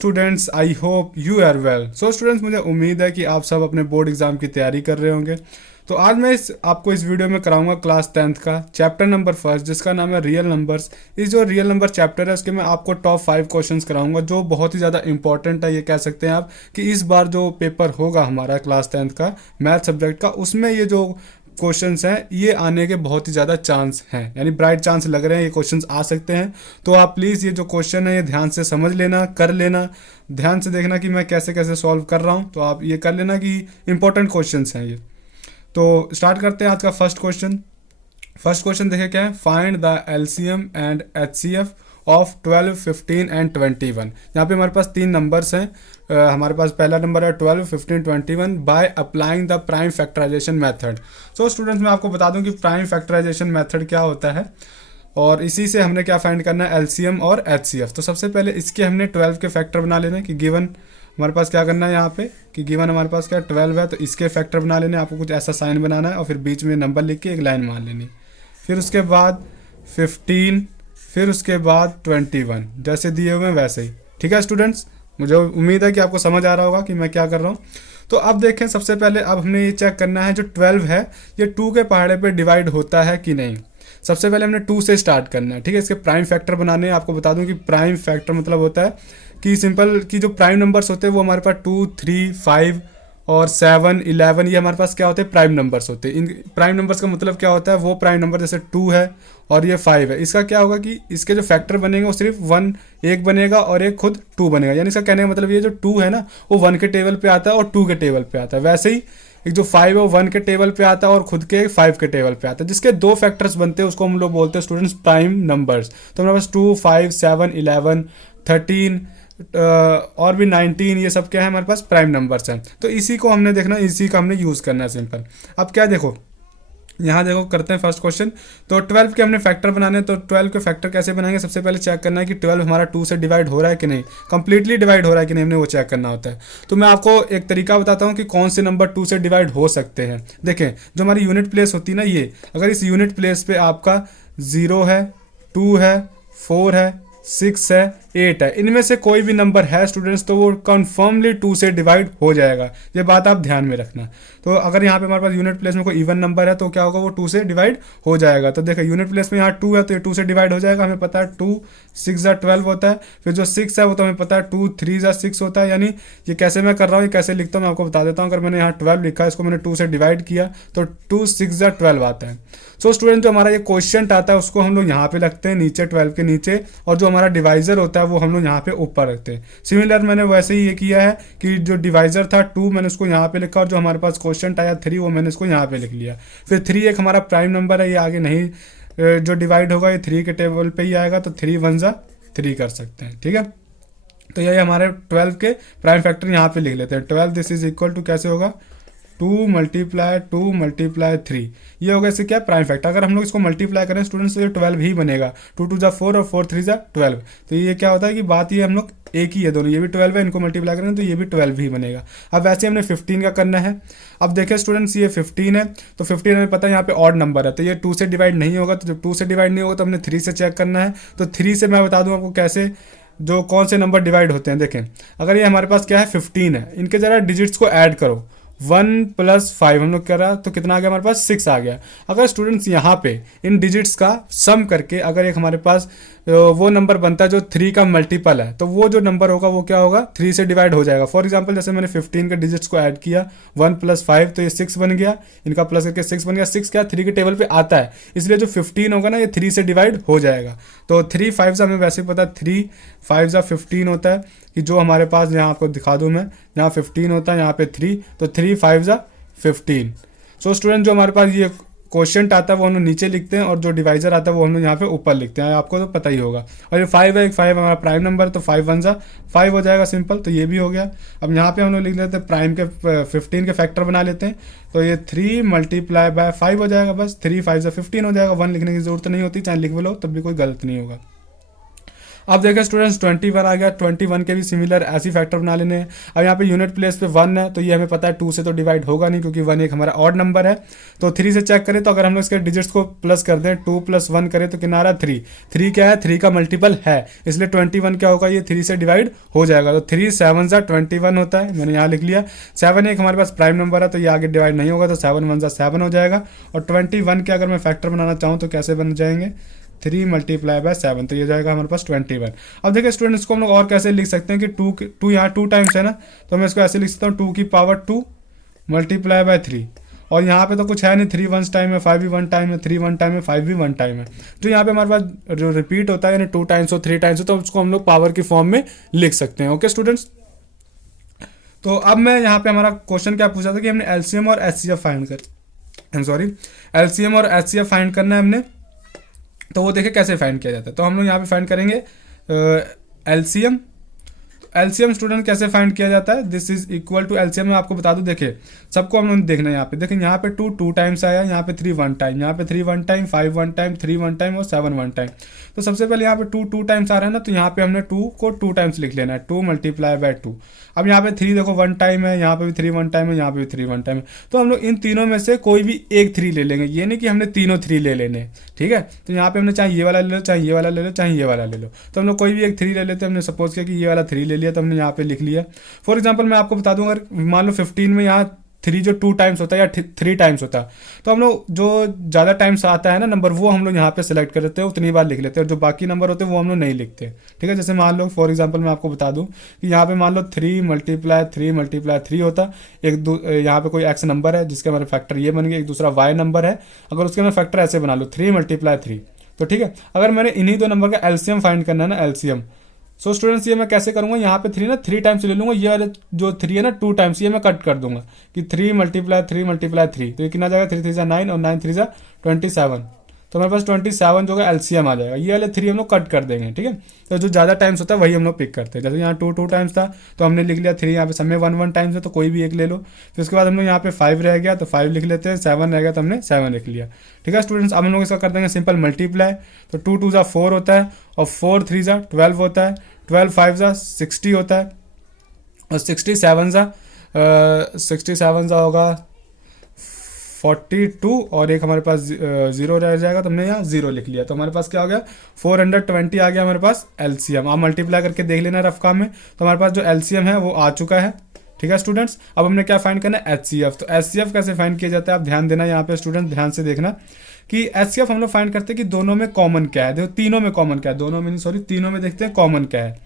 Students, I hope you are well. So students, मुझे उम्मीद है कि आप सब अपने बोर्ड एग्जाम की तैयारी कर रहे होंगे। तो आज मैं आपको इस वीडियो में कराऊंगा क्लास 10th का चैप्टर नंबर फर्स्ट, जिसका नाम है रियल नंबर्स। इस जो रियल नंबर चैप्टर है उसके मैं आपको टॉप 5 क्वेश्चंस कराऊंगा जो बहुत ही ज़्यादा इंपॉर्टेंट है। ये कह सकते हैं आप कि इस बार जो पेपर होगा हमारा क्लास 10th का मैथ सब्जेक्ट का, उसमें ये जो क्वेश्चंस हैं ये आने के बहुत ही ज़्यादा चांस हैं, यानी ब्राइट चांस लग रहे हैं ये क्वेश्चंस आ सकते हैं। तो आप प्लीज़ ये जो क्वेश्चन है ये ध्यान से समझ लेना, कर लेना, ध्यान से देखना कि मैं कैसे कैसे सॉल्व कर रहा हूँ। तो आप ये कर लेना कि इंपॉर्टेंट क्वेश्चंस हैं ये। तो स्टार्ट करते हैं आज का फर्स्ट क्वेश्चन। फर्स्ट क्वेश्चन देखिए क्या है, find the LCM and HCF of 12, 15 and 21। यहाँ पे हमारे पास तीन नंबर्स हैं। हमारे पास पहला नंबर है 12, 15, 21 by applying the prime factorization method. So students, मैं आपको बता दूं कि प्राइम फैक्टराइजेशन मेथड क्या होता है और इसी से हमने क्या फाइंड करना है, एलसीएम और एचसीएफ। तो सबसे पहले इसके हमने 12 के फैक्टर बना लेने कि गिवन हमारे पास क्या करना है यहाँ पे कि गिवन हमारे पास क्या 12 है, तो इसके फैक्टर बना लेने। आपको कुछ ऐसा साइन बनाना है और फिर बीच में नंबर लिख के एक लाइन मान लेनी। फिर उसके बाद 15, फिर उसके बाद 21, जैसे दिए हुए हैं वैसे ही। ठीक है स्टूडेंट्स, मुझे उम्मीद है कि आपको समझ आ रहा होगा कि मैं क्या कर रहा हूँ। तो अब देखें, सबसे पहले अब हमने ये चेक करना है जो 12 है ये 2 के पहाड़े पे डिवाइड होता है कि नहीं। सबसे पहले हमने 2 से स्टार्ट करना है। ठीक है, इसके प्राइम फैक्टर बनाने हैं। आपको बता दूं कि प्राइम फैक्टर मतलब होता है कि सिंपल कि जो प्राइम नंबर्स होते हैं वो हमारे पास 2, 3, 5 और 7, 11 ये हमारे पास क्या होते हैं, प्राइम नंबर्स होते हैं। इन प्राइम नंबर्स का मतलब क्या होता है, वो प्राइम नंबर जैसे 2 है और ये 5 है, इसका क्या होगा कि इसके जो फैक्टर बनेंगे वो सिर्फ 1 एक बनेगा और एक खुद 2 बनेगा। यानी इसका कहने का मतलब ये जो 2 है ना वो 1 के टेबल पे आता है और 2 के टेबल पे आता है। वैसे ही एक जो 5 है वो 1 के टेबल पे आता है और खुद के 5 के टेबल पे आता है। जिसके दो फैक्टर्स बनते हैं उसको हम लोग बोलते हैं स्टूडेंट्स प्राइम नंबर्स। तो हमारे पास 2, 5, 7, 11, 13 और भी 19 ये सब क्या है हमारे पास प्राइम नंबर्स हैं। तो इसी को हमने देखना, इसी का हमने यूज़ करना है सिंपल। अब क्या देखो, यहाँ देखो करते हैं फर्स्ट क्वेश्चन। तो 12 के हमने फैक्टर बनाने हैं। तो 12 के फैक्टर कैसे बनाएंगे, सबसे पहले चेक करना है कि 12 हमारा 2 से डिवाइड हो रहा है कि नहीं, कंप्लीटली डिवाइड हो रहा है कि नहीं, हमने वो चेक करना होता है। तो मैं आपको एक तरीका बताता हूँ कि कौन से नंबर 2 से डिवाइड हो सकते हैं। देखें, जो हमारी यूनिट प्लेस होती है ना, ये अगर इस यूनिट प्लेस पे आपका 0 है, 2 है, 4 है, 6 है, 8 है, इनमें से कोई भी नंबर है स्टूडेंट्स तो वो कन्फर्मली 2 से डिवाइड हो जाएगा। ये बात आप ध्यान में रखना। तो अगर यहाँ पे हमारे पास यूनिट प्लेस में कोई इवन नंबर है तो क्या होगा, वो 2 से डिवाइड हो जाएगा। तो देखो यूनिट प्लेस में यहाँ 2 है तो ये 2 से डिवाइड हो जाएगा। हमें पता है 2 6 12 होता है। फिर जो 6 है वो तो हमें पता है 2 3 6 होता है। यानी ये कैसे मैं कर रहा हूँ, ये कैसे लिखता हूँ मैं आपको बता देता हूँ। अगर मैंने यहाँ 12 लिखा है, इसको मैंने 2 से डिवाइड किया तो 2 6 12 आता है। सो स्टूडेंट, जो हमारा ये क्वेश्चन आता है उसको हम लोग यहाँ पे रखते हैं नीचे 12 के नीचे, और जो हमारा डिवाइजर होता है वो हम लोग यहाँ पे ऊपर रखते हैं। सिमिलर मैंने वैसे ही ये किया है कि जो डिवाइजर था 2 मैंने उसको यहाँ पे लिखा और जो हमारे पास क्वेश्चन आया 3 वो मैंने इसको यहाँ पे लिख लिया। फिर 3 एक हमारा प्राइम नंबर है, ये आगे नहीं जो डिवाइड होगा ये 3 के टेबल पे ही आएगा, तो 3 1 जा 3 कर सकते हैं। ठीक है, तो ये हमारे 12 के प्राइम फैक्टर यहाँ पे लिख लेते हैं। 12 दिस इज इक्वल टू कैसे होगा, 2 × 3। ये होगा इससे क्या, प्राइम फैक्टर। अगर हम लोग इसको मल्टीप्लाई करें स्टूडेंट्स तो ये 12 ही बनेगा। 2 2 जा 4 और 4 3 जा 12। तो ये क्या होता है कि बात ये हम लोग एक ही है दोनों, ये भी 12 है, इनको मल्टीप्लाई करें तो ये भी 12 ही बनेगा। अब वैसे हमने 15 का करना है। अब देखें स्टूडेंट्स, ये 15 है तो 15 हमें पता है यहाँ पे ऑड नंबर है तो ये 2 से डिवाइड नहीं होगा। तो जब 2 से डिवाइड नहीं होगा तो हमने 3 से चेक करना है। तो 3 से मैं बता दूँ आपको कैसे जो कौन से नंबर डिवाइड होते हैं। देखें, अगर ये हमारे पास क्या है 15 है, इनके ज़रा डिजिट्स को ऐड करो। 1 + 5 हम लोग कर रहा है तो कितना आ गया हमारे पास, 6 आ गया। अगर स्टूडेंट्स यहाँ पे इन डिजिट्स का सम करके अगर एक हमारे पास वो नंबर बनता है जो 3 का मल्टीपल है, तो वो जो नंबर होगा वो क्या होगा, 3 से डिवाइड हो जाएगा। फॉर एग्जांपल जैसे मैंने 15 के डिजिट्स को ऐड किया, 1 + 5 तो ये 6 बन गया, इनका प्लस करके 6 बन गया। 6 क्या 3 के टेबल पे आता है, इसलिए जो 15 होगा ना ये 3 से डिवाइड हो जाएगा। तो 3 5 से हमें वैसे ही पता है 3 5 जा 15 होता है कि जो हमारे पास यहाँ आपको दिखा दूँ मैं, यहाँ 15 होता है, यहाँ पे 3, तो 3 5 जा 15। सो स्टूडेंट, जो हमारे पास ये क्वेश्चन आता है वो हम लोग नीचे लिखते हैं और जो डिवाइजर आता है वो हम लोग यहाँ पे ऊपर लिखते हैं, आपको तो पता ही होगा। और ये 5 है, 5 हमारा प्राइम नंबर तो 5 1 जा 5 हो जाएगा सिंपल, तो ये भी हो गया। अब यहाँ पे हम लोग लिख लेते हैं प्राइम के 15 के फैक्टर बना लेते हैं। तो ये 3 × 5 हो जाएगा, बस 3 5 जा 15 हो जाएगा। 1 लिखने की जरूरत नहीं होती, चाहे लिख भी लो तब भी कोई गलत नहीं होगा। अब देखिए स्टूडेंट्स 21 आ गया, 21 के भी सिमिलर ऐसी फैक्टर बना लेने हैं। अब यहाँ पे यूनिट प्लेस पे 1 है तो ये हमें पता है 2 से तो डिवाइड होगा नहीं क्योंकि 1 एक हमारा ऑड नंबर है। तो 3 से चेक करें तो अगर हम लोग इसके डिजिट्स को प्लस कर दें 2 + 1 करें तो कितना आ रहा है 3। 3 क्या है, 3 का मल्टीपल है, इसलिए 21 क्या होगा, ये 3 से डिवाइड हो जाएगा। तो 3 7 ज़ा 21 होता है, मैंने यहाँ लिख लिया। 7 एक हमारे पास प्राइम नंबर है तो ये आगे डिवाइड नहीं होगा, तो 7 1 ज़ा 7 हो जाएगा। और 21 के अगर मैं फैक्टर बनाना चाहूँ तो कैसे बन जाएंगे, 3 × 7, तो ये जाएगा हमारे पास 21। अब देखिए स्टूडेंट्स को हम लोग और कैसे लिख सकते हैं कि 2 यहाँ 2 टाइम्स है ना, तो मैं इसको ऐसे लिख सकता हूँ 2 की पावर 2 × 3। और यहाँ पे तो कुछ है नहीं, 3 1 टाइम है, 5 भी 1 टाइम है, 3 1 टाइम है, 5 भी 1 टाइम है। जो यहाँ पे हमारे पास जो रिपीट होता है यानी 2 टाइम्स हो 3 टाइम्स हो तो उसको हम लोग पावर की फॉर्म में लिख सकते हैं। ओके स्टूडेंट्स, तो अब मैं यहाँ पे हमारा क्वेश्चन क्या पूछा था कि हमने एलसीएम और एचसीएफ फाइंड एलसीएम और एचसीएफ फाइंड करना है हमने। तो वो देखें कैसे फाइंड किया जाता है। तो हम लोग यहाँ पे फाइंड करेंगे एलसीएम। एलसीएम स्टूडेंट कैसे फाइंड किया जाता है, this is equal to LCM में आपको बता दूं, देखिए सबको हम लोग देखना है यहाँ पे। देखिए यहाँ पे 2 टाइम्स आया, यहाँ पे 3 1 टाइम, यहाँ पे 3 1 टाइम, 5 1 टाइम, 3 1 टाइम और 7 1 टाइम। तो सबसे पहले यहाँ पे 2 टाइम्स आ रहा है ना, तो यहाँ पे हमने 2 को 2 टाइम्स लिख लेना है, 2 × 2। अब यहाँ पे 3 देखो 1 टाइम है, यहाँ पे भी 3 1 टाइम है, यहाँ पे भी 3 1 टाइम है। तो हम लोग इन तीनों में से कोई भी एक 3 ले लेंगे, ये नहीं कि हमने तीनों 3 ले लेने, ठीक है। तो यहाँ पे हमने चाहे ये वाला ले लो, चाहे ये वाला ले लो, चाहे ये वाला ले लो। तो हम लोग कोई भी एक 3 ले लेते हैं। हमने सपोज किया कि ये वाला 3 ले लिया तो हमने यहाँ पे लिख लिया। फॉर एग्जाम्पल मैं आपको बता दूं, अगर मान लो 15 में यहाँ 3 जो 2 टाइम्स होता है या 3 टाइम्स होता है, तो हम लोग जो ज़्यादा टाइम्स आता है ना नंबर, वो हम लोग यहाँ पे सेलेक्ट कर लेते हैं, उतनी बार लिख लेते हैं। और जो बाकी नंबर होते हैं वो हम लोग नहीं लिखते, ठीक है। जैसे मान लो फॉर एग्जांपल मैं आपको बता दूं कि यहाँ पे मान लो 3 × 3 होता, यहाँ पे कोई एक्स नंबर है जिसके हमारे फैक्टर ये बन गए, एक दूसरा वाई नंबर है, अगर उसके मैं फैक्टर ऐसे बना लो 3 × 3, तो ठीक है। अगर मैंने इन्हीं दो नंबर का एलसीएम फाइंड करना है ना, एलसीएम, सो स्टूडेंट्स ये मैं कैसे करूंगा, यहाँ पे 3 टाइम्स ले लूंगा, ये वाले जो 3 है ना 2 टाइम्स, ये मैं कट कर दूंगा कि 3 × 3 तो ये कितना जाएगा, 3 3 ज़ा 9 और 9 3 ज़ा 27। तो हमारे पास 27 जो है एलसीएम आ जाएगा। ये वाले 3 हम लोग कट कर देंगे, ठीक है। तो जो ज़्यादा टाइम्स होता है वही हम लोग पिक करते हैं। जैसे यहाँ 2 टाइम्स था तो हमने लिख लिया 3, यहाँ पे समय 1 1 टाइम्स है तो कोई भी एक ले लो। फिर उसके बाद हम लोग यहाँ पे 5 रह गया तो 5 लिख लेते हैं, 7 रह गया तो हमने 7 लिख लिया, ठीक है स्टूडेंट्स। अब हम लोग इसका कर देंगे सिंपल मल्टीप्लाई। तो 2 2 ज़ा 4 होता है और 4 3 ज़ा 12 होता है, 12 5 ज़ा 60 होता है और 67 ज़ा होगा 42 और एक हमारे पास 0 रह जाएगा, तो हमने यहाँ 0 लिख लिया। तो हमारे पास क्या हो गया, 420 आ गया हमारे पास एलसीएम। आप मल्टीप्लाई करके देख लेना रफ काम में। तो हमारे पास जो एलसीएम है वो आ चुका है, ठीक है स्टूडेंट्स। अब हमने क्या फाइंड करना है, एचसीएफ। तो एचसीएफ कैसे फाइंड किया जाता है, आप ध्यान देना यहाँ पे स्टूडेंट, ध्यान से देखना कि एचसीएफ हम लोग फाइंड करते हैं कि दोनों में कॉमन क्या है। देखो तीनों में कॉमन क्या है, दोनों में नहीं सॉरी तीनों में देखते हैं कॉमन क्या है।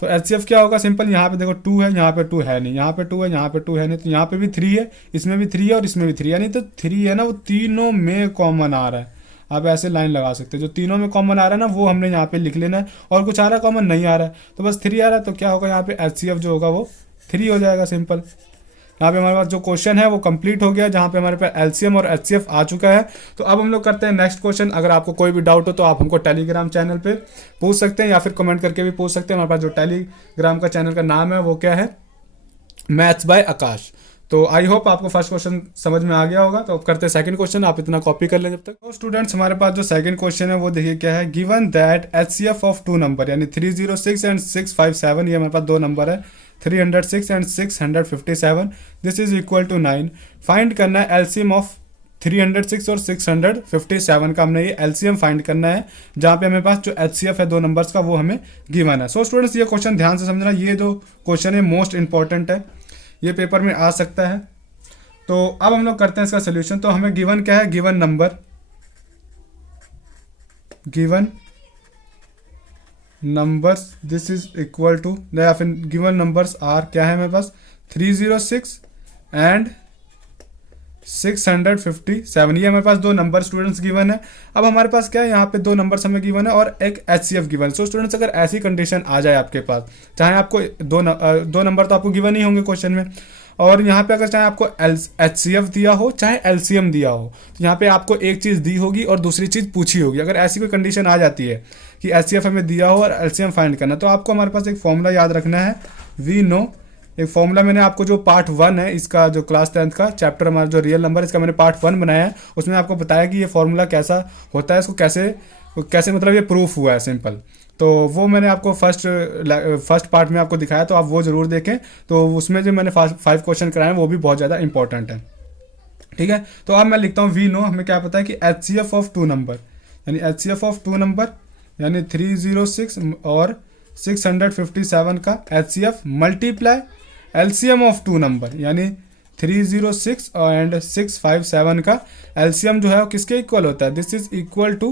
तो एचसीएफ क्या होगा, सिंपल, यहाँ पे देखो 2 है, यहाँ पे 2 है नहीं, यहाँ पे 2 है, यहाँ पे 2 है नहीं, तो यहाँ पे भी 3 है, इसमें भी 3 है और इसमें भी 3 है, यानी तो 3 है ना वो तीनों में कॉमन आ रहा है। आप ऐसे लाइन लगा सकते हैं, जो तीनों में कॉमन आ रहा है ना वो हमने यहाँ पे लिख लेना है। और कुछ आ रहा है कॉमन नहीं आ रहा है तो बस 3 आ रहा है, तो क्या होगा यहाँ पे एचसीएफ जो होगा वो 3 हो जाएगा, सिंपल। यहाँ पे हमारे पास जो क्वेश्चन है वो कंप्लीट हो गया, जहाँ पे हमारे पास एलसीएम और एचसीएफ आ चुका है। तो अब हम लोग करते हैं नेक्स्ट क्वेश्चन। अगर आपको कोई भी डाउट हो तो आप हमको टेलीग्राम चैनल पे पूछ सकते हैं या फिर कमेंट करके भी पूछ सकते हैं। हमारे पास जो टेलीग्राम का चैनल का नाम है वो क्या है, मैथ्स बाय आकाश। तो आई होप आपको फर्स्ट क्वेश्चन समझ में आ गया होगा। तो अब करते हैं सेकंड क्वेश्चन, आप इतना कॉपी कर लें जब तक। तो स्टूडेंट्स हमारे पास जो सेकंड क्वेश्चन है वो देखिए क्या है, given that HCF of 2 number यानी 306 एंड 657, ये हमारे पास 2 नंबर है 306 and 657, this is equal to 9। Find करना है एलसीएम ऑफ 306 और 657 का, हमने ये एलसीएम फाइंड करना है, जहाँ पे हमेरे पास जो एचसीएफ है 2 नंबर्स का वो हमें गिवन है। सो स्टूडेंट्स ये क्वेश्चन ध्यान से समझना, ये जो क्वेश्चन है मोस्ट इंपॉर्टेंट है, ये पेपर में आ सकता है। तो अब हम लोग करते हैं इसका सोल्यूशन। तो हमें गिवन क्या है, given numbers this is equal to, या फिर गिवन नंबर्स आर क्या है मेरे पास 306 एंड 657, ये हमारे पास 2 नंबर स्टूडेंट्स गिवन है। अब हमारे पास क्या है, यहाँ पे 2 नंबर्स हमें गिवन है और एक एचसीएफ गिवन है। सो स्टूडेंट्स अगर ऐसी कंडीशन आ जाए आपके पास, चाहे आपको दो नंबर तो आपको गिवन ही होंगे क्वेश्चन में, और यहाँ पे अगर चाहे आपको एचसीएफ दिया हो चाहे एलसीएम दिया हो, तो यहाँ पे आपको एक चीज़ दी होगी और दूसरी चीज़ पूछी होगी। अगर ऐसी कोई कंडीशन आ जाती है कि एचसीएफ हमें दिया हो और एलसीएम फाइंड करना, तो आपको हमारे पास एक फॉर्मूला याद रखना है, वी नो। एक फॉर्मूला मैंने आपको जो पार्ट 1 है इसका, जो क्लास 10th का चैप्टर हमारा जो रियल नंबर, इसका मैंने पार्ट 1 बनाया है, उसमें आपको बताया कि ये फॉर्मूला कैसा होता है, इसको कैसे मतलब ये प्रूफ हुआ है, सिंपल। तो वो मैंने आपको फर्स्ट पार्ट में आपको दिखाया, तो आप वो ज़रूर देखें। तो उसमें जो मैंने 5 क्वेश्चन कराए वो भी बहुत ज़्यादा इंपॉर्टेंट है। ठीक है, तो अब मैं लिखता हूँ वी नो, हमें क्या पता है कि HCF ऑफ 2 नंबर, यानी HCF ऑफ 2 नंबर यानी 306 और 657 का HCF multiply LCM of 2 number, यानी 306 एंड 657 का LCM जो है वो किसके इक्वल होता है? This is equal to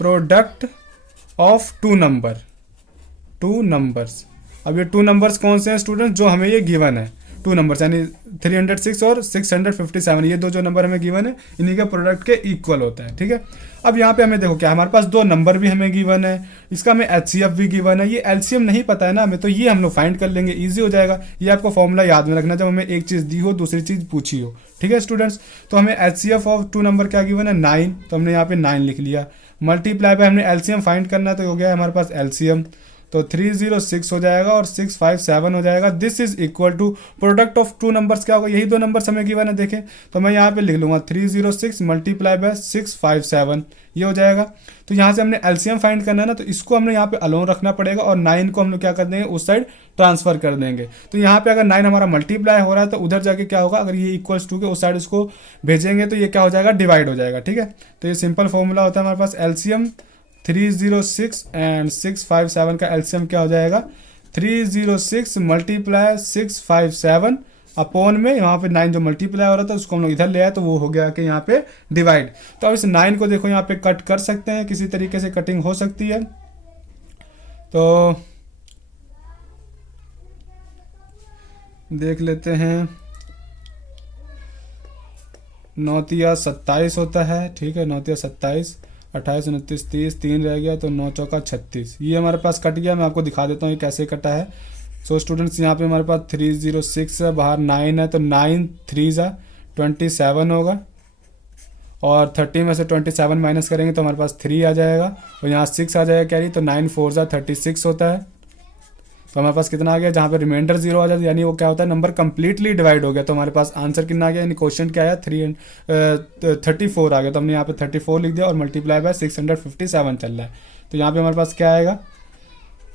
product of 2 number, 2 numbers. अब ये 2 नंबर्स कौन से हैं स्टूडेंट? जो हमें ये गिवन है 2 नंबर्स, यानी 306 और 657, ये दो जो नंबर हमें गिवन है इन्हीं के प्रोडक्ट के इक्वल होता है। ठीक है, अब यहाँ पे हमें देखो क्या, हमारे पास 2 नंबर भी हमें गिवन है, इसका हमें HCF भी गिवन है, ये LCM नहीं पता है ना हमें, तो ये हम लोग फाइंड कर लेंगे, ईजी हो जाएगा। ये आपको फॉर्मूला याद में रखना जब हमें एक चीज़ दी हो दूसरी चीज़ पूछी हो। ठीक है स्टूडेंट्स, तो हमें HCF ऑफ 2 नंबर क्या गिवन है? 9, तो हमने यहाँ पे 9 लिख लिया। मल्टीप्लाई पे हमने LCM फाइंड करना, तो हो गया हमारे पास LCM, तो 306 हो जाएगा और 657 हो जाएगा। This is equal to product of 2 numbers क्या होगा? यही 2 नंबर्स हमें गिवन है, देखें तो मैं यहाँ पे लिख लूँगा 306 मल्टीप्लाई बाय 657, ये हो जाएगा। तो यहाँ से हमने LCM फाइंड करना है ना, तो इसको हमने यहाँ पे अलोन रखना पड़ेगा और 9 को हम लोग क्या कर देंगे, उस साइड ट्रांसफर कर देंगे। तो यहाँ पे अगर 9 हमारा मल्टीप्लाई हो रहा है तो उधर जाके क्या होगा, अगर ये इक्वल्स टू के उस साइड इसको भेजेंगे तो ये क्या हो जाएगा, डिवाइड हो जाएगा। ठीक है, तो ये सिंपल फॉर्मूला होता है हमारे पास। LCM 306 एंड 657 का LCM क्या हो जाएगा, 306 मल्टीप्लाई 657 अपॉन में यहाँ पे 9 जो मल्टीप्लाई हो रहा था उसको हम लोग इधर ले आए, तो वो हो गया कि यहाँ पे डिवाइड। तो अब इस 9 को देखो यहाँ पे कट कर सकते हैं, किसी तरीके से कटिंग हो सकती है। तो देख लेते हैं, 9 तिया 27 होता है। ठीक है, 9 तिया 27, 28 29 30, 3 रह गया, तो 9 चौका 36, ये हमारे पास कट गया। मैं आपको दिखा देता हूँ ये कैसे कटा है। सो स्टूडेंट्स यहाँ पे हमारे पास 306 है, बाहर 9 है, तो 9 3 जा 27 होगा, और 30 में से 27 माइनस करेंगे तो हमारे पास 3 आ जाएगा, और यहाँ 6 आ जाएगा कैरी, तो 9 4 जा 36 होता है। तो हमारे पास कितना आ गया, जहाँ पे रिमाइंडर 0 आ जाता है, यानी वो क्या होता है, नंबर कंप्लीटली डिवाइड हो गया। तो हमारे पास आंसर कितना आ गया, यानी क्वेश्चन क्या आया, 34 आ गया। तो हमने यहाँ पे 34 लिख दिया और मल्टीप्लाई बाय 657 चल रहा है। तो यहाँ पे हमारे पास क्या आएगा,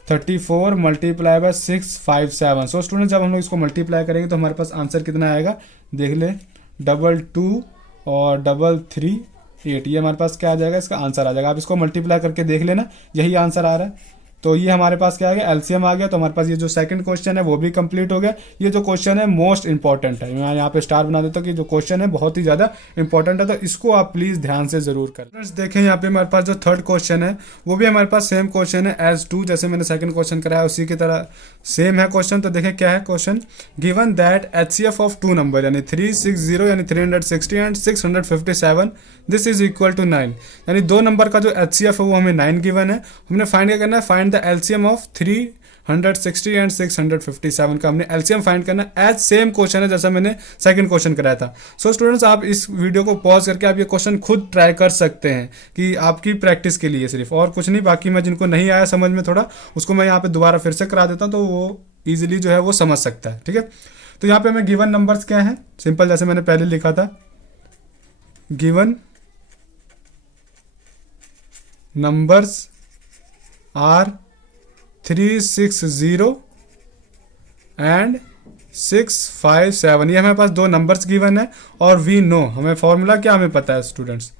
34 मल्टीप्लाई बाय 657। सो स्टूडेंट जब हम लोग इसको मल्टीप्लाई करेंगे तो हमारे पास आंसर कितना आएगा, देख ले, 22 और 338, ये हमारे पास क्या आ जाएगा, इसका आंसर आ जाएगा। आप इसको मल्टीप्लाई करके देख लेना, यही आंसर आ रहा है। तो ये हमारे पास क्या आ गया, LCM आ गया। तो हमारे पास ये जो सेकंड क्वेश्चन है वो भी कंप्लीट हो गया। ये जो क्वेश्चन है मोस्ट इंपॉर्टेंट है, मैं यहाँ पे स्टार बना देता हूँ कि जो क्वेश्चन है बहुत ही ज़्यादा इंपॉर्टेंट है, तो इसको आप प्लीज़ ध्यान से ज़रूर करें। फ्रेंड्स देखें यहाँ पे हमारे पास जो थर्ड क्वेश्चन है वो भी हमारे पास सेम क्वेश्चन है एज टू, जैसे मैंने सेकंड क्वेश्चन कराया उसी की तरह सेम है क्वेश्चन। तो देखें क्या है question, given that HCF of 2 number यानी 360 यानी 360 and 657 this is equal to 9, यानी 2 नंबर का जो HCF है वो हमें 9 गिवन है। हमने फाइंड क्या करना है, find the LCM of 360 and 657 का हमने LCM फाइंड करना है। एज सेम क्वेश्चन है जैसा मैंने सेकंड क्वेश्चन कराया था। सो स्टूडेंट्स आप इस वीडियो को पॉज करके आप ये क्वेश्चन खुद ट्राई कर सकते हैं, कि आपकी प्रैक्टिस के लिए सिर्फ, और कुछ नहीं। बाकी मैं जिनको नहीं आया समझ में थोड़ा, उसको मैं यहाँ पे दोबारा फिर से करा देता हूँ, तो वो ईजिली जो है वो समझ सकता है। ठीक है, तो यहाँ पे हमें गिवन नंबर्स क्या है, सिंपल जैसे मैंने पहले लिखा था, गिवन नंबर्स आर 360 एंड 657, ये हमारे पास 2 नंबर्स गिवन है। और वी नो, हमें फॉर्मूला क्या हमें पता है स्टूडेंट्स।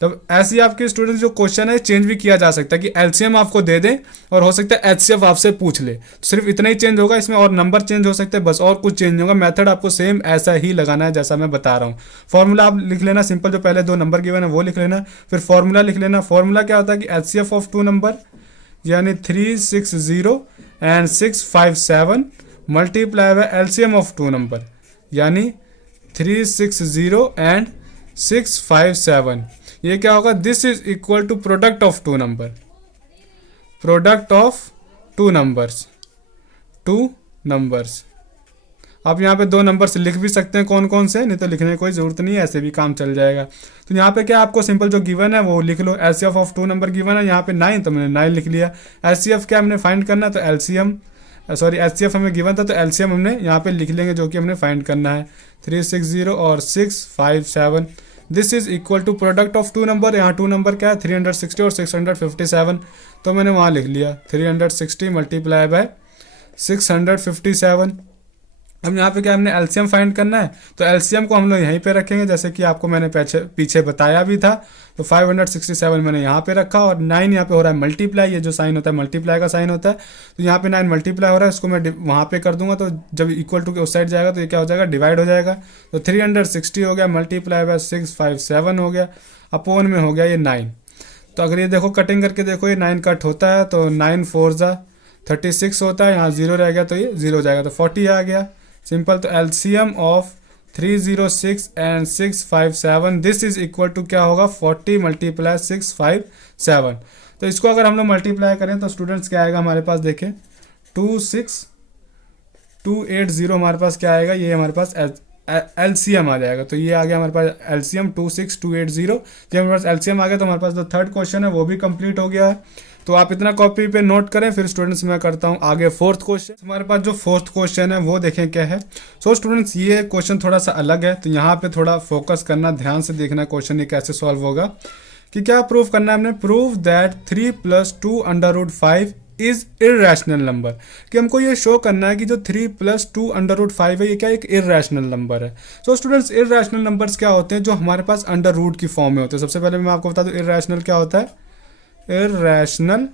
तब ऐसे ही आपके स्टूडेंट्स जो क्वेश्चन है चेंज भी किया जा सकता है, कि LCM आपको दे दें और हो सकता है HCF आपसे पूछ ले, तो सिर्फ इतना ही चेंज होगा इसमें, और नंबर चेंज हो सकते हैं बस, और कुछ चेंज नहीं होगा। मेथड आपको सेम ऐसा ही लगाना है जैसा मैं बता रहा हूँ। फॉर्मूला आप लिख लेना सिंपल, जो पहले 2 नंबर गिवन है वो लिख लेना, फिर फॉर्मूला लिख लेना। फॉर्मूला क्या होता है कि HCF ऑफ 2 नंबर यानी 360 and 657 multiply by LCM of 2 number यानी 360 एंड 657, ये क्या होगा, this is equal to product of 2 number, product of 2 numbers, 2 numbers. आप यहाँ पे 2 नंबर्स लिख भी सकते हैं कौन कौन से, नहीं तो लिखने की कोई ज़रूरत नहीं है, ऐसे भी काम चल जाएगा। तो यहाँ पे क्या आपको सिंपल जो गिवन है वो लिख लो। LCF ऑफ 2 नंबर गिवन है यहाँ पे 9, तो मैंने 9 लिख लिया। LCF क्या हमने फाइंड करना है, तो HCF हमें गिवन था, तो LCM हमने यहाँ पे लिख लेंगे जो कि हमने फाइंड करना है, 360 और 657। This is equal to product of two number, यहाँ टू नंबर क्या है 360 और 657, तो मैंने वहाँ लिख लिया 360 मल्टीप्लाई बाय 657। अब यहाँ पे क्या हमने एलसीएम फाइंड करना है, तो एलसीएम को हम लोग यहीं पे रखेंगे जैसे कि आपको मैंने पीछे बताया भी था। तो 567 मैंने यहाँ पे रखा और 9 यहाँ पे हो रहा है मल्टीप्लाई, ये जो साइन होता है मल्टीप्लाई का साइन होता है, तो यहाँ पे 9 मल्टीप्लाई हो रहा है, इसको मैं वहाँ पे कर दूंगा, तो जब इक्वल टू के उस साइड जाएगा तो ये क्या हो जाएगा, डिवाइड हो जाएगा। तो 360 हो गया मल्टीप्लाई बाय 657 हो गया, अपोन में हो गया ये 9। तो अगर ये देखो कटिंग करके देखो ये 9 कट होता है, तो 9 4 जा 36 होता है, यहाँ 0 रह गया तो ये 0 हो जाएगा, तो 40 आ गया सिंपल। तो LCM of 306 and 657 this is equal to क्या होगा 40 मल्टीप्लाई 657। तो इसको अगर हम लोग मल्टीप्लाई करें तो स्टूडेंट्स क्या आएगा हमारे पास, देखें 26280 हमारे पास क्या आएगा, ये हमारे पास एलसीएम आ जाएगा। तो ये आ गया हमारे पास एलसीएम 26280। जब हमारे पास एलसीएम आ गया तो हमारे पास जो थर्ड क्वेश्चन है वो भी कंप्लीट हो गया है। तो आप इतना कॉपी पे नोट करें, फिर स्टूडेंट्स मैं करता हूँ आगे फोर्थ क्वेश्चन। हमारे पास जो फोर्थ क्वेश्चन है वो देखें क्या है। सो स्टूडेंट्स ये क्वेश्चन थोड़ा सा अलग है, तो यहाँ पे थोड़ा फोकस करना, ध्यान से देखना क्वेश्चन ये कैसे सॉल्व होगा। कि क्या प्रूव करना है हमने, prove that 3 + 2 √ 5 is irrational number. कि हमको ये शो करना है कि जो 3 + 2 √ 5 है ये क्या एक इर्रेशनल नंबर है। सो स्टूडेंट्स इर्रेशनल नंबर्स क्या होते हैं, जो हमारे पास अंडर रूट की फॉर्म में होते हैं। सबसे पहले मैं आपको बता दूं इर्रेशनल क्या होता है। इर्रेशनल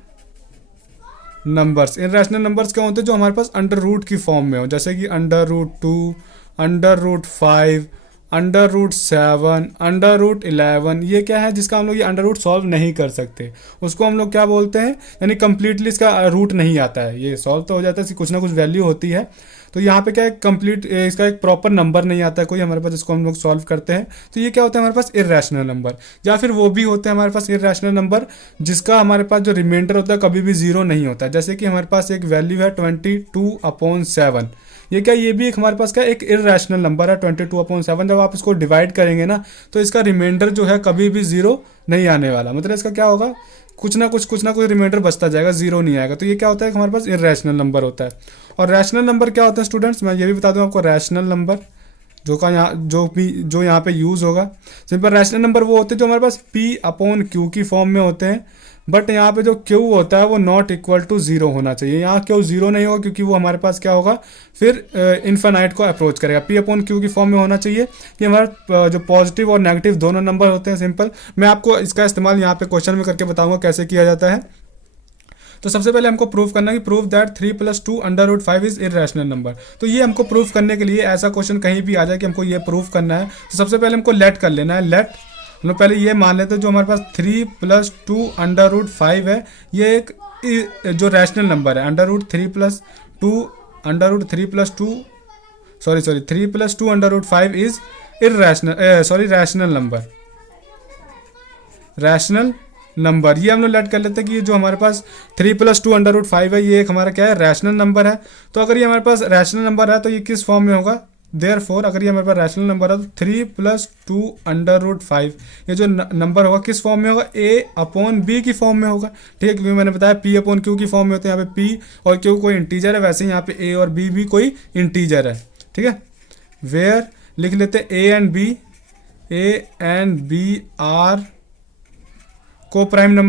नंबर्स क्या होते हैं, जो हमारे पास अंडर रूट की फॉर्म में हो, जैसे कि √2, √5, √7, √11। ये क्या है जिसका हम लोग ये अंडर रूट सॉल्व नहीं कर सकते, उसको हम लोग क्या बोलते हैं, यानी कंप्लीटली इसका रूट नहीं आता है। ये सॉल्व तो हो जाता है, इसकी कुछ ना कुछ वैल्यू होती है, तो यहाँ पे क्या है कंप्लीट इसका एक प्रॉपर नंबर नहीं आता है कोई हमारे पास, जिसको हम लोग सॉल्व करते हैं। तो ये क्या होता है हमारे पास इर्रेशनल नंबर, या फिर वो भी होते हैं हमारे पास इर्रेशनल नंबर जिसका हमारे पास जो रिमाइंडर होता है कभी भी 0 नहीं होता है। जैसे कि हमारे पास एक वैल्यू है 22/7, ये क्या, ये भी एक हमारे पास क्या एक इर्रेशनल नंबर है 22/7। जब आप इसको डिवाइड करेंगे ना तो इसका रिमाइंडर जो है कभी भी 0 नहीं आने वाला, मतलब इसका क्या होगा कुछ ना कुछ रिमाइंडर बचता जाएगा, 0 नहीं आएगा। तो ये क्या होता है हमारे पास इर्रेशनल नंबर होता है। और रैशनल नंबर क्या होता है स्टूडेंट्स, मैं ये भी बता दूं आपको। रैशनल नंबर जो यहाँ पे यूज़ होगा, सिंपल रैशनल नंबर वो होते हैं जो हमारे पास P/Q की फॉर्म में होते हैं, बट यहाँ पे जो Q होता है वो नॉट इक्वल टू 0 होना चाहिए। यहाँ Q 0 नहीं होगा क्योंकि वो हमारे पास क्या होगा फिर इन्फिनाइट को अप्रोच करेगा। P/Q की फॉर्म में होना चाहिए। ये हमारा जो पॉजिटिव और नेगेटिव दोनों नंबर होते हैं सिंपल। मैं आपको इसका इस्तेमाल यहाँ पे क्वेश्चन में करके बताऊँगा कैसे किया जाता है। तो सबसे पहले हमको प्रूव करना है कि prove that 3 + 2 √ 5 is irrational number. तो ये हमको प्रूव करने के लिए ऐसा क्वेश्चन कहीं भी आ जाए कि हमको ये प्रूव करना है, तो सबसे पहले हमको लेट कर लेना है। लेट हम लोग पहले ये मान लेते हैं जो हमारे पास 3 + 2 √ 5 है, ये एक जो रैशनल नंबर है। √3 + 2 √ 5 इज रैशनल नंबर। ये हम लोग लेट कर लेते हैं कि ये जो हमारे पास 3 + 2 √ 5 है ये एक हमारा क्या है रैशनल नंबर है। तो अगर ये हमारे पास रैशनल नंबर है तो ये किस फॉर्म में होगा, देयरफॉर अगर ये हमारे पास रैशनल नंबर है तो 3 + 2 √ 5 ये जो नंबर होगा किस फॉर्म में होगा, A/B की फॉर्म में होगा। ठीक है, क्योंकि मैंने बताया P/Q की फॉर्म में होते हैं। यहाँ पे P और Q कोई इंटीजर है, वैसे ही यहाँ पे A और B भी कोई इंटीजर है। ठीक है, वेयर लिख लेते हैं A and B are coprime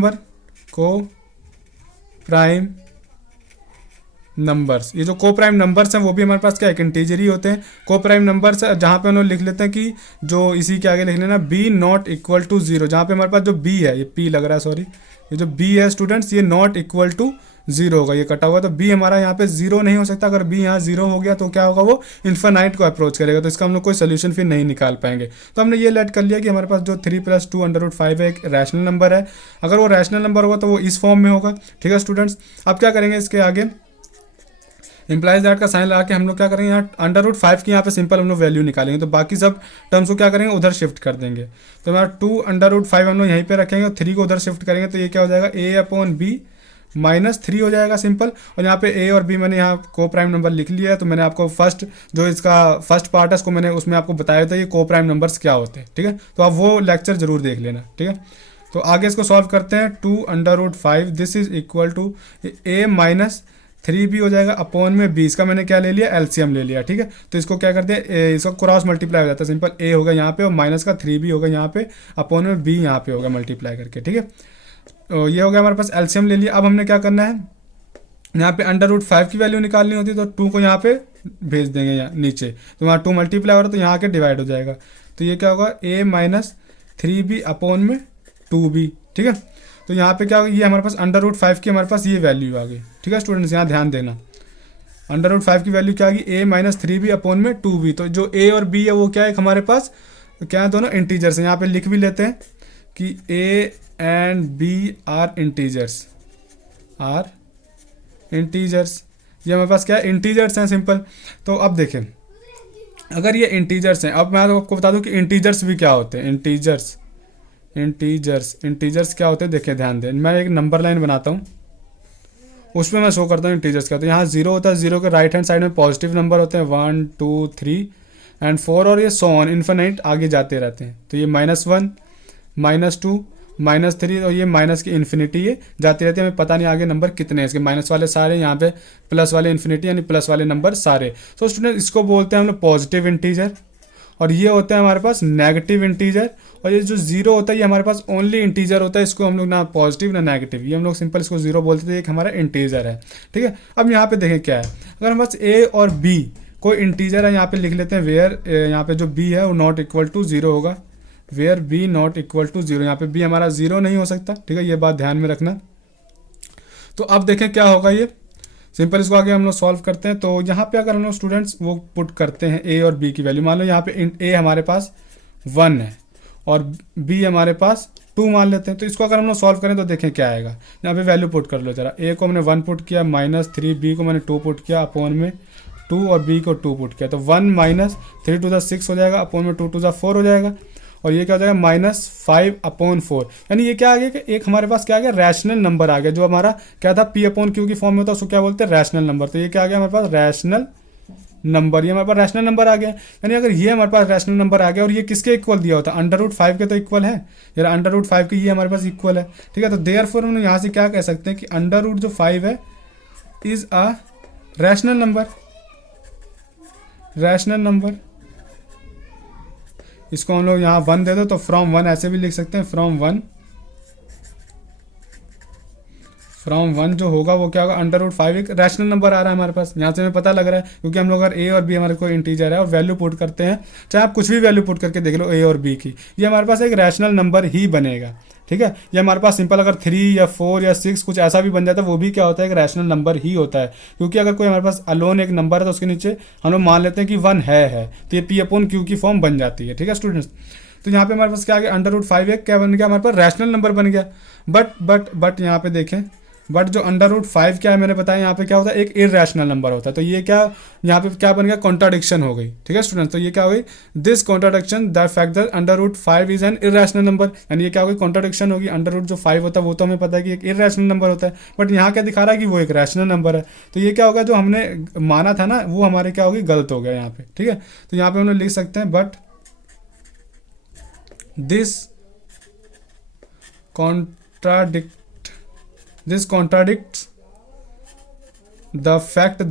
numbers. ये जो को प्राइम नंबर्स हैं वो भी हमारे पास क्या एक इंटीजर ही होते हैं। को प्राइम नंबर्स है जहाँ पे हम लोग लिख लेते हैं कि जो इसी के आगे लिख लेना B नॉट इक्वल टू 0, जहाँ पे हमारे पास जो B है, ये P लग रहा है सॉरी, ये जो B है स्टूडेंट्स ये नॉट इक्वल टू 0 होगा, ये कटा हुआ। तो B हमारा यहाँ पे 0 नहीं हो सकता। अगर B यहाँ 0 हो गया तो क्या होगा, वो इन्फिनाइट को अप्रोच करेगा, तो इसका हम लोग कोई सोल्यूशन फिर नहीं निकाल पाएंगे। तो हमने ये लेट कर लिया कि हमारे पास जो 3 + 2 √ 5 है एक रैशनल नंबर है। अगर वो रैशनल नंबर होगा तो वो इस फॉर्म में होगा। ठीक है स्टूडेंट्स, अब क्या करेंगे इसके आगे इंप्लाइज दैट का साइन लगा के हम लोग क्या करेंगे, यहाँ √5 की यहाँ पे सिंपल हम लोग वैल्यू निकालेंगे। तो बाकी सब टर्म्स को क्या करेंगे उधर शिफ्ट कर देंगे। तो हमारा 2 √5 हम लोग यहीं पे रखेंगे और 3 को उधर शिफ्ट करेंगे, तो ये क्या हो जाएगा A/B -3 हो जाएगा सिंपल। और यहाँ पे A और B मैंने यहाँ को प्राइम नंबर लिख लिया है। तो मैंने आपको जो इसका फर्स्ट पार्ट है उसको मैंने उसमें आपको बताया था ये को प्राइम नंबर्स क्या होते हैं। ठीक है, तो आप वो लेक्चर जरूर देख लेना। ठीक है, तो आगे इसको सॉल्व करते हैं। 2 √5 this is equal to A 3b हो जाएगा अपॉन में b, इसका मैंने क्या ले लिया, एलसीएम ले लिया, ठीक है। तो इसको क्या करते हैं, इसको क्रॉस मल्टीप्लाई हो जाता है, सिंपल a होगा यहाँ पे और माइनस का 3b होगा यहाँ पे, अपॉन में b यहाँ पे होगा मल्टीप्लाई करके, ठीक है। तो ये हो गया हमारे पास, एलसीएम ले लिया। अब हमने क्या करना है, यहाँ पे अंडर रूट 5 की वैल्यू निकालनी होती है, तो 2 को यहाँ पे भेज देंगे यहाँ नीचे, तो वहाँ 2 मल्टीप्लाई हो रहा है तो यहाँ के डिवाइड हो जाएगा। तो ये क्या होगा, a माइनस 3b अपॉन में 2b, ठीक है। तो यहाँ पे क्या होगा, ये हमारे पास अंडर रूट 5 की हमारे पास ये वैल्यू आ गई, ठीक है स्टूडेंट्स, यहाँ ध्यान देना। अंडर रूट 5 की वैल्यू क्या आ गई, a माइनस 3b अपॉन में 2b। तो जो a और b है वो क्या है हमारे पास, क्या है, दोनों इंटीजर्स हैं। यहाँ पे लिख भी लेते हैं कि a and b are integers, ये हमारे पास क्या है, इंटीजर्स हैं, सिंपल। तो अब देखें, अगर ये इंटीजर्स हैं, अब मैं आपको बता दूं कि इंटीजर्स भी क्या होते हैं, इंटीजर्स क्या होते हैं, देखिए ध्यान दें। मैं एक नंबर लाइन बनाता हूँ, उसमें मैं शो करता हूँ इंटीजर्स क्या होते हैं। यहाँ 0 होता है, 0 के राइट हैंड साइड में पॉजिटिव नंबर होते हैं 1 2 3 एंड 4, और ये सो ऑन इन्फिनिट आगे जाते रहते हैं। तो ये -1 -2 -3 और ये माइनस की इन्फिनिटी ये जाती रहती है, हमें पता नहीं आगे नंबर कितने हैं इसके, माइनस वाले सारे, यहाँ पे प्लस वाले इन्फिनिटी यानी प्लस वाले नंबर सारे। तो स्टूडेंट इसको बोलते हैं हम लोग पॉजिटिव इंटीजर, और ये होता है हमारे पास नेगेटिव इंटीजर। और ये जो 0 होता है ये हमारे पास ओनली इंटीजर होता है, इसको हम लोग ना पॉजिटिव ना नेगेटिव, ये हम लोग सिंपल इसको 0 बोलते थे, एक हमारा इंटीजर है, ठीक है। अब यहाँ पे देखें क्या है, अगर हमारे पास a और b कोई इंटीजर है, यहाँ पे लिख लेते हैं वेयर, यहाँ पे जो b है वो नॉट इक्वल टू 0 होगा, where b not equal to 0, यहाँ पे b हमारा 0 नहीं हो सकता, ठीक है, ये बात ध्यान में रखना। तो अब देखें क्या होगा, ये सिंपल, इसको आगे हम लोग सॉल्व करते हैं। तो यहाँ पे अगर हम लोग स्टूडेंट्स वो पुट करते हैं a और b की वैल्यू, मान लो यहाँ पे a हमारे पास 1 है और b हमारे पास 2 मान लेते हैं। तो इसको अगर हम लोग सॉल्व करें तो देखें क्या आएगा, यहाँ पे वैल्यू पुट कर लो जरा। a को हमने 1 पुट किया, -3b को मैंने 2 पुट किया, अपॉन में 2 और b को 2 पुट किया, तो 1 - 3 to the 6 हो जाएगा, अपॉन में 2 to the 4 हो जाएगा, और ये क्या हो जाएगा -5 अपॉन 4। यानी ये क्या आ गया कि एक हमारे पास क्या आ गया, रैशनल नंबर आ गया, जो हमारा क्या था p अपॉन q की फॉर्म में होता है, उसको क्या बोलते हैं, रैशनल नंबर। तो ये क्या आ गया हमारे पास, रैशनल नंबर, ये हमारे पास रैशनल नंबर आ गया। यानी अगर ये हमारे पास रैशनल नंबर आ गया और ये किसके इक्वल दिया होता है, अंडर रूट 5 के तो इक्वल है, यार अंडर रूट 5 के ये हमारे पास इक्वल है, ठीक है। तो देयरफॉर हम यहाँ से क्या कह सकते हैं कि अंडर रूट 5 है इज अ रैशनल नंबर। इसको हम लोग यहाँ 1 दे दो तो फ्रॉम 1 ऐसे भी लिख सकते हैं, फ्रॉम 1 जो होगा वो क्या होगा, अंडर रूट 5 एक रैशनल नंबर आ रहा है हमारे पास, यहाँ से हमें पता लग रहा है, क्योंकि हम लोग अगर a और b हमारे कोई इंटीजर है और वैल्यू पुट करते हैं, चाहे आप कुछ भी वैल्यू पुट करके देख लो a और b की, ये हमारे पास एक रैशनल नंबर ही बनेगा, ठीक है। ये हमारे पास सिंपल अगर 3 या 4 या 6 कुछ ऐसा भी बन जाता है, वो भी क्या होता है, एक रैशनल नंबर ही होता है, क्योंकि अगर कोई हमारे पास अलोन एक नंबर है तो उसके नीचे हम लोग मान लेते हैं कि 1 है, तो ये p अपॉन q की फॉर्म बन जाती है, ठीक है स्टूडेंट्स। तो यहाँ पे हमारे पास क्या आ गया, अंडर रूट 5 एक क्या बन गया, हमारे पास रैशनल नंबर बन गया। बट यहाँ पे देखें, बट जो अंडर रूट 5 क्या है मैंने बताया, यहाँ पे क्या होता है, एक इररेशनल नंबर होता है। तो ये क्या, यहाँ पे क्या बन गया, कॉन्ट्राडिक्शन हो गई, ठीक है स्टूडेंट्स। तो ये क्या हो गई, this contradiction the fact that under root 5 is an irrational number, यानी ये क्या होगी, कॉन्ट्राडिक्शन होगी। अंडर रूट 5 होता है वो तो हमें पता है कि एक इररेशनल नंबर होता है, बट यहाँ क्या दिखा रहा है कि वो एक रैशनल नंबर है। तो ये क्या होगा, जो हमने माना था ना वो हमारे क्या होगी, गलत हो गया यहाँ पे, ठीक है। तो यहाँ पे हम लोग लिख सकते हैं, but this contradicts the fact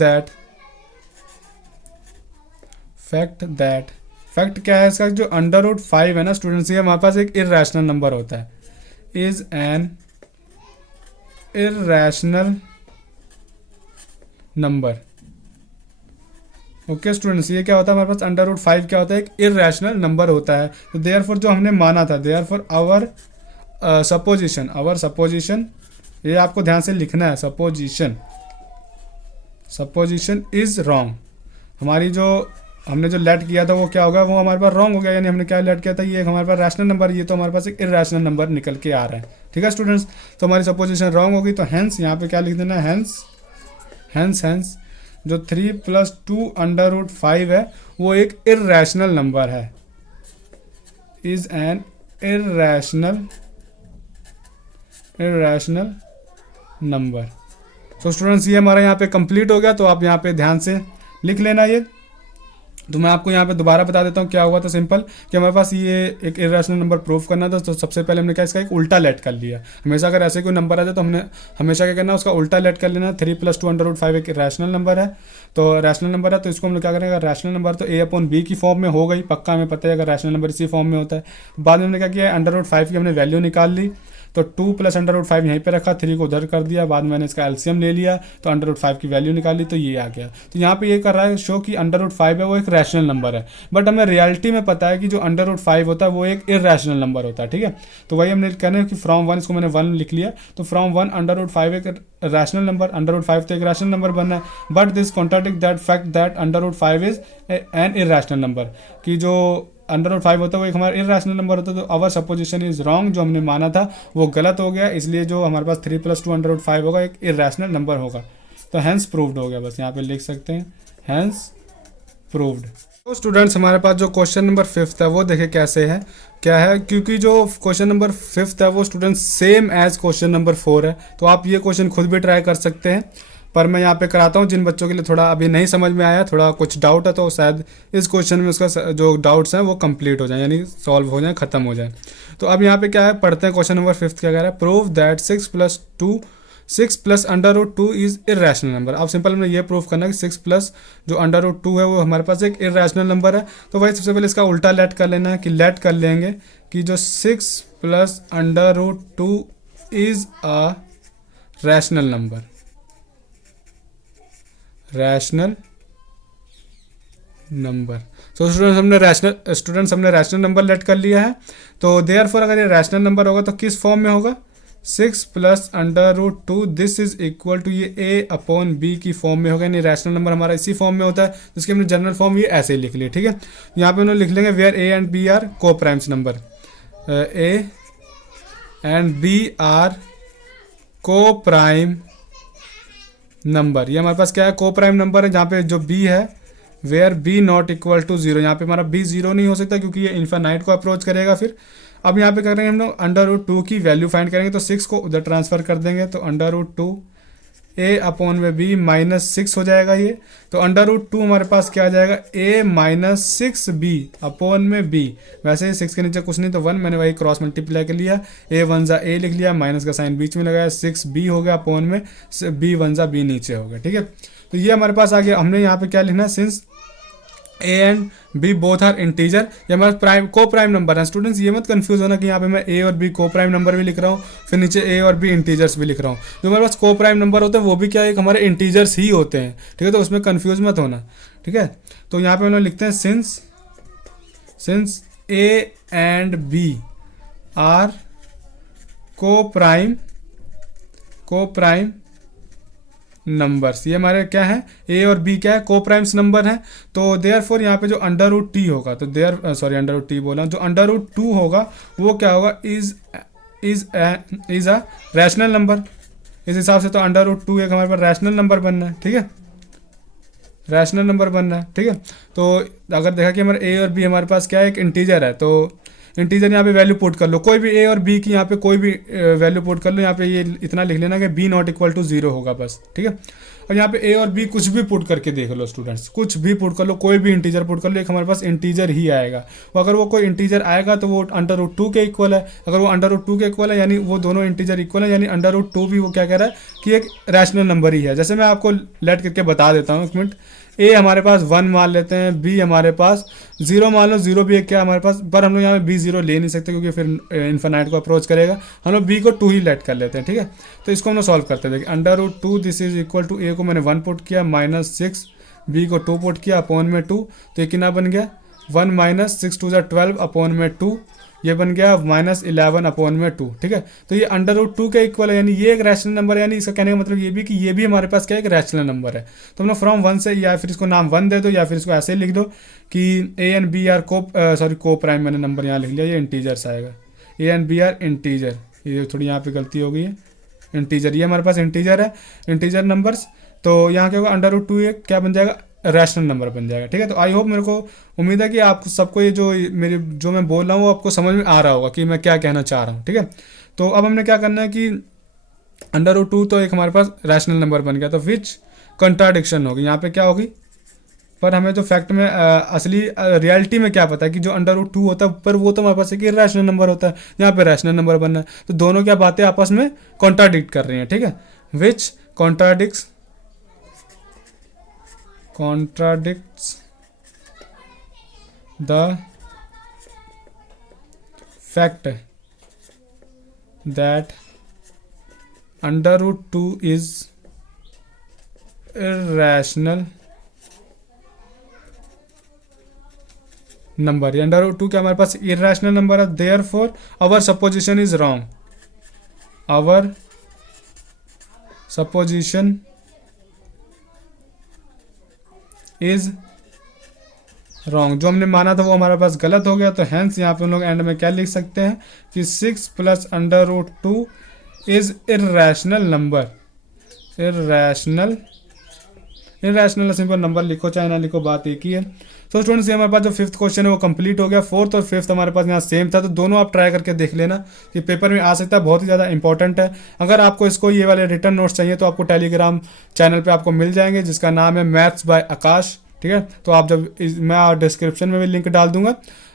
क्या है इसका, जो अंडर रूट 5 है ना स्टूडेंट्स, ये हमारे पास एक इररेशनल नंबर होता है, is an irrational number. Okay students, ये क्या होता है हमारे पास, अंडर रूट 5 क्या होता है, एक इररेशनल नंबर होता है। तो देयरफॉर जो हमने माना था, देयरफॉर आवर सपोजिशन, ये आपको ध्यान से लिखना है, सपोजिशन इज रॉन्ग। हमारी जो हमने जो लेट किया था वो क्या होगा, वो हमारे पास रॉन्ग हो गया, यानी हमने क्या लेट किया था, ये हमारे पास रैशनल नंबर, ये तो हमारे पास एक इररेशनल नंबर निकल के आ रहा है, ठीक है स्टूडेंट्स। तो हमारी सपोजिशन रॉन्ग होगी, तो हेंस यहाँ पे क्या लिख देना, हेंस जो 3 + 2 अंडर रूट 5 है वो एक इररेशनल नंबर है, इज एन इररेशनल नंबर। तो स्टूडेंट्स ये हमारा यहाँ पे कंप्लीट हो गया, तो आप यहाँ पे ध्यान से लिख लेना ये। तो मैं आपको यहाँ पे दोबारा बता देता हूँ क्या हुआ था। सिंपल कि हमारे पास ये एक इरेशनल नंबर प्रूफ करना था, तो सबसे पहले हमने क्या इसका एक उल्टा लेट कर लिया। हमेशा अगर ऐसे कोई नंबर आ जाए तो हमने हमेशा क्या करना है, उसका उल्टा लेट कर लेना। 3 + 2 √5 एक रैशनल नंबर है, तो रैशनल नंबर है तो इसको हम लोग क्या करेंगे, रैशनल नंबर तो a/b की फॉर्म में हो गई, पक्का हमें पता है अगर रैशनल नंबर इसी फॉर्म में होता है। बाद में हमने क्या किया, √5 की हमने वैल्यू निकाल ली, तो 2 + √5 यहीं पे रखा, 3 को उधर कर दिया, बाद में मैंने इसका एलसीएम ले लिया तो √5 की वैल्यू निकाली, तो ये आ गया। तो यहाँ पे ये कर रहा है शो कि √5 है वो एक रैशनल नंबर है, बट हमें रियलिटी में पता है कि जो √5 होता है वो एक इरेशनल नंबर होता है। ठीक है, तो वही हमने कहना है कि फ्रॉम 1, इसको मैंने 1 लिख लिया, तो फ्रॉम 1 √5 एक रैशनल नंबर, √5 तो एक रैशनल नंबर बनना है, but this contradict that fact that √5 is an irrational number, कि जो √5 होता है वो एक हमारा इरेशनल नंबर होता है। तो अवर सपोजिशन इज रॉन्ग, जो हमने माना था वो गलत हो गया, इसलिए जो हमारे पास 3 + 2 √5 होगा एक इरेशनल नंबर होगा। तो हैंस प्रूव्ड हो गया, बस यहाँ पे लिख सकते हैं हैंस प्रूव्ड। तो स्टूडेंट्स हमारे पास जो क्वेश्चन नंबर 5 है वो देखे कैसे है, क्या है, क्योंकि जो क्वेश्चन नंबर 5 है वो students same as question number 4 है, तो आप ये क्वेश्चन खुद भी ट्राई कर सकते हैं, पर मैं यहाँ पे कराता हूँ जिन बच्चों के लिए थोड़ा अभी नहीं समझ में आया, थोड़ा कुछ डाउट है, तो शायद इस क्वेश्चन में उसका जो डाउट्स हैं वो कंप्लीट हो जाए, यानी सॉल्व हो जाए, खत्म हो जाए। तो अब यहाँ पे क्या है, पढ़ते हैं क्वेश्चन नंबर 5 क्या कह रहा है, prove that 6 + √2 is irrational number. अब सिंपल हमने ये प्रूव करना है कि 6 प्लस जो √2 है वो हमारे पास एक इरेशनल नंबर है। तो वही सबसे पहले इसका उल्टा लेट कर लेना है, कि लेट कर लेंगे कि जो 6 + √2 is a rational number, rational number. तो स्टूडेंट्स हमने रैशनल नंबर लेट कर लिया है, तो देयरफॉर अगर ये रैशनल नंबर होगा तो किस फॉर्म में होगा, 6 + √2 दिस इज इक्वल टू ये a/b की फॉर्म में होगा, यानी रैशनल नंबर हमारा इसी फॉर्म में होता है, तो इसकी हमने जनरल फॉर्म ये ऐसे ही लिख ली। ठीक है, यहाँ पे हम लोग लिख लेंगे where a and b are coprimes number, a and b are coprime number. ये हमारे पास क्या है, को प्राइम नंबर है, जहाँ पे जो b है वेयर b ≠ = 0, यहाँ पे हमारा b 0 नहीं हो सकता क्योंकि ये इन्फिनाइट को अप्रोच करेगा। फिर अब यहाँ पे करेंगे हम लोग √2 की वैल्यू फाइंड करेंगे, तो 6 को उधर ट्रांसफर कर देंगे, तो √2 a/b -6 हो जाएगा ये। तो √2 हमारे पास क्या आ जाएगा, a - 6b/b। वैसे ही 6 के नीचे कुछ नहीं तो 1, मैंने वही क्रॉस मल्टीप्लाई कर लिया, a1 a लिख लिया, माइनस का साइन बीच में लगाया, 6b हो गया अपॉन में b1 b नीचे हो गया। ठीक है, तो ये हमारे पास आ गया। हमने यहाँ पे क्या लिखना है, since a and b both are integer, ये हमारे प्राइम को प्राइम नंबर है। स्टूडेंट्स ये मत कंफ्यूज होना कि यहाँ पे मैं a और b को प्राइम नंबर भी लिख रहा हूँ, फिर नीचे a और b इंटीजर्स भी लिख रहा हूँ। जो हमारे पास को प्राइम नंबर होते हैं वो भी क्या एक हमारे इंटीजर्स ही होते हैं। ठीक है, तो उसमें कंफ्यूज मत होना। ठीक है, तो यहाँ पे हम लोग लिखते हैं since a and b are coprime numbers, ये हमारे क्या है, a और b क्या है, को प्राइम्स नंबर हैं। तो देयरफॉर यहाँ पे जो √t होगा, तो √t बोला, जो √2 होगा वो क्या होगा, इज अ रैशनल नंबर। इस हिसाब से तो √2 एक हमारे पास रैशनल नंबर बनना है। ठीक है, रैशनल नंबर बनना है। ठीक है, तो अगर देखा कि हमारे a और b हमारे पास क्या है, एक इंटीजर है, तो इंटीजर यहाँ पे वैल्यू पुट कर लो, कोई भी a और b की यहाँ पे कोई भी वैल्यू पुट कर लो। यहाँ पे ये इतना लिख लेना कि b ≠ 0 होगा बस। ठीक है, और यहाँ पे a और b कुछ भी पुट करके देख लो स्टूडेंट्स, कुछ भी पुट कर लो, कोई भी इंटीजर पुट कर लो, एक हमारे पास इंटीजर ही आएगा। अगर वो कोई इंटीजर आएगा तो वो √2 के इक्वल है, अगर वो √2 के इक्वल है यानी वो दोनों इंटीजर इक्वल है, यानी √2 भी वो क्या कह रहा है कि एक रैशनल नंबर ही है। जैसे मैं आपको लेट करके बता देता हूँ, 1 मिनट। a हमारे पास 1 मान लेते हैं, b हमारे पास 0 मान लो, 0 भी एक क्या हमारे पास, पर हम लोग यहाँ पे b 0 ले नहीं सकते क्योंकि फिर इन्फिनाइट को अप्रोच करेगा। हम लोग b को 2 ही लेट कर लेते हैं। ठीक है, तो इसको हम लोग सॉल्व करते हैं। देखिए √2 this is equal to a को मैंने 1 पुट किया, -6, b को 2 पुट किया अपॉन में 2, तो ये कितना बन गया, 1 - 6 2 12 अपॉन में 2, ये बन गया -11 अपॉन में 2। ठीक है, तो ये √2 के इक्वल है, यानी ये एक रैशनल नंबर है, यानी इसका कहने का मतलब ये भी कि ये भी हमारे पास क्या है, एक रैशनल नंबर है। तो हम लोग फ्रॉम 1 से, या फिर इसको नाम 1 दे दो, या फिर इसको ऐसे ही लिख दो कि a and b are coprime, मैंने नंबर यहाँ लिख लिया, ये इंटीजर्स आएगा, a and b are integer. ये थोड़ी यहाँ पे गलती हो गई है, इंटीजर, ये हमारे पास इंटीजर है, इंटीजर नंबर्स। तो यहाँ क्या होगा, √2 क्या बन जाएगा, रैशनल नंबर बन जाएगा। ठीक है, तो आई होप, मेरे को उम्मीद है कि आप सबको ये जो मैं बोल रहा हूँ वो आपको समझ में आ रहा होगा कि मैं क्या कहना चाह रहा हूँ। ठीक है, तो अब हमने क्या करना है कि √2 तो एक हमारे पास रैशनल नंबर बन गया, तो विच कंट्राडिक्शन होगी, यहाँ पे क्या होगी, पर हमें जो फैक्ट में असली रियलिटी में क्या पता है कि जो अंडर रूट 2 होता है, पर वो तो हमारे पास एक इरेशनल नंबर होता है, यहाँ पे रैशनल नंबर बनना है। तो दोनों क्या बातें आपस में कॉन्ट्राडिक्ट कर रही हैं, ठीक है। Which contradicts the fact that under root 2 is irrational number. ये अंडर रूट 2 क्या हमारे पास इरेशनल नंबर है, therefore our supposition is wrong, our supposition is wrong. जो हमने माना था वो हमारे पास गलत हो गया। तो हैंस यहाँ पे हम लोग एंड में क्या लिख सकते हैं कि 6 plus under root 2 is irrational number. Irrational simple number लिखो चाहे ना लिखो, बात एक ही है। तो स्टूडेंट्स ये हमारे पास जो फिफ्थ क्वेश्चन है वो कंप्लीट हो गया। फोर्थ और फिफ्थ हमारे पास यहाँ सेम था, तो दोनों आप ट्राई करके देख लेना कि पेपर में आ सकता है, बहुत ही ज़्यादा इंपॉर्टेंट है। अगर आपको इसको ये वाले रिटर्न नोट्स चाहिए तो आपको टेलीग्राम चैनल पे आपको मिल जाएंगे, जिसका नाम है मैथ्स बाय आकाश, ठीक है। तो आप जब मैं डिस्क्रिप्शन में भी लिंक डाल दूंगा,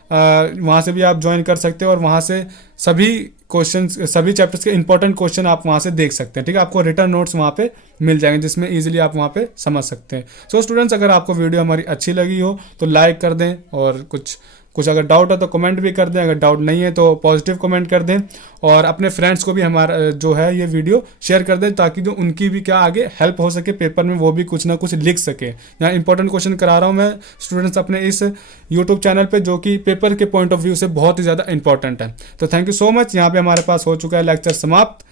वहाँ से भी आप ज्वाइन कर सकते हो और वहाँ से सभी क्वेश्चंस, सभी चैप्टर्स के इंपॉर्टेंट क्वेश्चन आप वहाँ से देख सकते हैं, ठीक है। आपको रिटर्न नोट्स वहाँ पे मिल जाएंगे जिसमें इजीली आप वहाँ पे समझ सकते हैं। सो स्टूडेंट्स, अगर आपको वीडियो हमारी अच्छी लगी हो तो लाइक कर दें, और कुछ अगर डाउट है तो कमेंट भी कर दें, अगर डाउट नहीं है तो पॉजिटिव कमेंट कर दें, और अपने फ्रेंड्स को भी हमारा जो है ये वीडियो शेयर कर दें, ताकि जो उनकी भी क्या आगे हेल्प हो सके पेपर में, वो भी कुछ ना कुछ लिख सके। यहाँ इंपॉर्टेंट क्वेश्चन करा रहा हूँ मैं स्टूडेंट्स अपने इस यूट्यूब चैनल पे, जो कि पेपर के पॉइंट ऑफ व्यू से बहुत ही ज़्यादा इंपॉर्टेंट है। तो थैंक यू सो मच। यहाँ पे हमारे पास हो चुका है लेक्चर समाप्त।